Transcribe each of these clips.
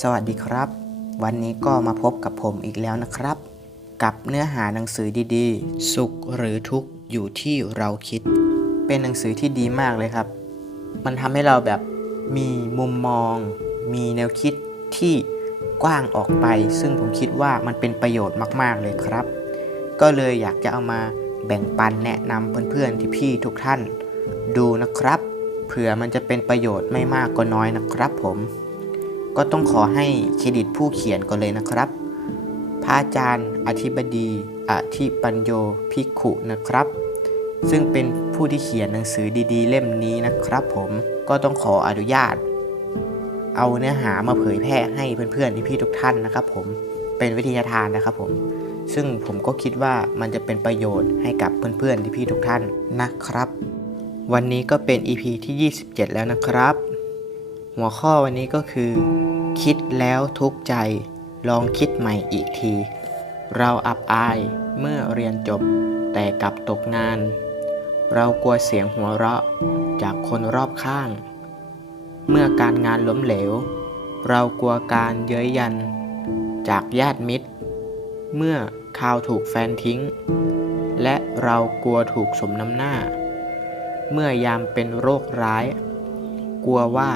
สวัสดีครับ วันนี้ก็มาพบกับผมอีกแล้วนะครับ กับเนื้อหาหนังสือดีๆ สุขหรือทุกข์อยู่ที่เราคิด เป็นหนังสือที่ดีมากเลยครับ มันทำให้เราแบบมีมุมมอง มีแนวคิดที่กว้างออกไป ซึ่งผมคิดว่ามันเป็นประโยชน์มากๆเลยครับ ก็เลยอยากจะเอามาแบ่งปันแนะนำเพื่อนๆที่พี่ทุกท่าน ดูนะครับ เผื่อมันจะเป็นประโยชน์ไม่มากก็น้อยนะครับผม ก็ต้องขอให้เครดิตผู้เขียนก่อนเลยนะครับ พระอาจารย์อธิบดีอธิปัญโยภิกขุนะครับ ซึ่งเป็นผู้ที่เขียนหนังสือดีๆ เล่มนี้นะครับ ผมก็ต้องขออนุญาต เอาเนื้อหามาเผยแพร่ให้เพื่อนๆพี่ๆทุกท่านนะครับ ผมเป็นวิทยาทานนะครับผมซึ่งผมก็คิดว่ามันจะเป็นประโยชน์ให้กับเพื่อนๆพี่ๆทุกท่านนะครับ วันนี้ก็เป็น EP ที่ 27 แล้วนะครับ หัวข้อวันนี้ก็คือ คิดแล้วทุกข์ใจ ลองคิดใหม่อีกที เราอับอายเมื่อเรียนจบ แต่กลับตกงาน เรากลัวเสียงหัวเราะจากคนรอบข้าง เมื่อการงานล้มเหลว เรากลัวการเย้ยยัน จากญาติมิตร เมื่อข่าวถูกแฟนทิ้ง และเรากลัวถูกสมน้ำหน้า เมื่อยามเป็นโรคร้าย กลัวว่า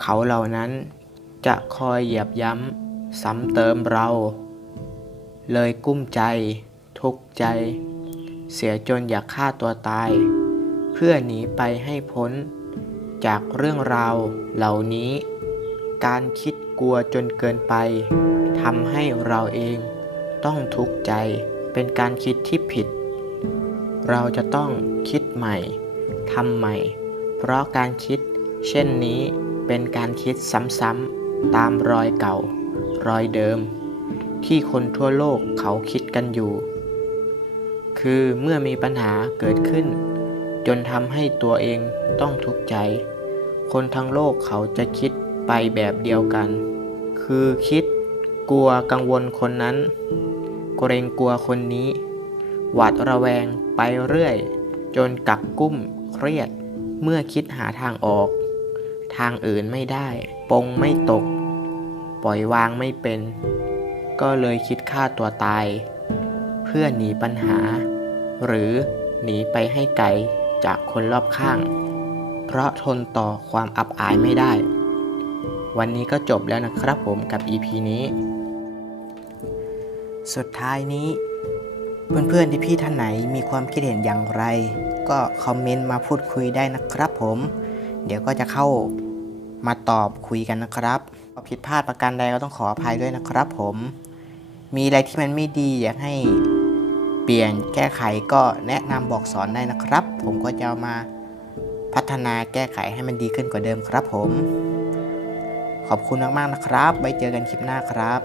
เขาเหล่านั้นจะคอยเหยียบย้ำซ้ำเติมเรา เลยกุ้มใจ ทุกข์ใจ เสียจนอยากฆ่าตัวตาย เพื่อหนีไปให้พ้น จากเรื่องราวเหล่านี้ การคิดกลัวจนเกินไปทำให้เราเองต้องทุกข์ใจเป็นการคิดที่ผิด เราจะต้องคิดใหม่ทำใหม่ เพราะการคิดเช่นนี้ เป็นการคิดซ้ำๆตามรอยเก่า รอยเดิม ที่คนทั่วโลกเขาคิดกันอยู่ คือเมื่อมีปัญหาเกิดขึ้น จนทำให้ตัวเองต้องทุกข์ใจ คนทั้งโลกเขาจะคิดไปแบบเดียวกัน คือคิดกลัวกังวลคนนั้น เกรงกลัวคนนี้ หวาดระแวงไปเรื่อย จนกักกุ้มเครียดเมื่อคิดหาทางออก ทางอื่นไม่ได้ ปงไม่ตก ปล่อยวางไม่เป็น ก็เลยคิดฆ่าตัวตาย เพื่อหนีปัญหา หรือหนีไปให้ไกลจากคนรอบข้าง เพราะทนต่อความอับอายไม่ได้ วันนี้ก็จบแล้วนะครับผมกับ EP นี้ สุดท้ายนี้ เพื่อนๆที่พี่ท่านไหนมีความคิดเห็นอย่างไร ก็คอมเมนต์มาพูดคุยได้นะครับผม เดี๋ยวก็จะเข้ามาตอบคุยกันนะครับผิดพลาดประการใดก็ต้องขออภัยด้วยนะครับ ผม มีอะไรที่มันไม่ดีอยากให้เปลี่ยนแก้ไขก็แนะนำบอกสอนได้นะครับ ผมก็จะามาพัฒนาแก้ไขให้มันดีขึ้นกว่าเดิมครับผม ขอบคุณมากๆนะครับ ไว้เจอกันคลิปหน้าครับ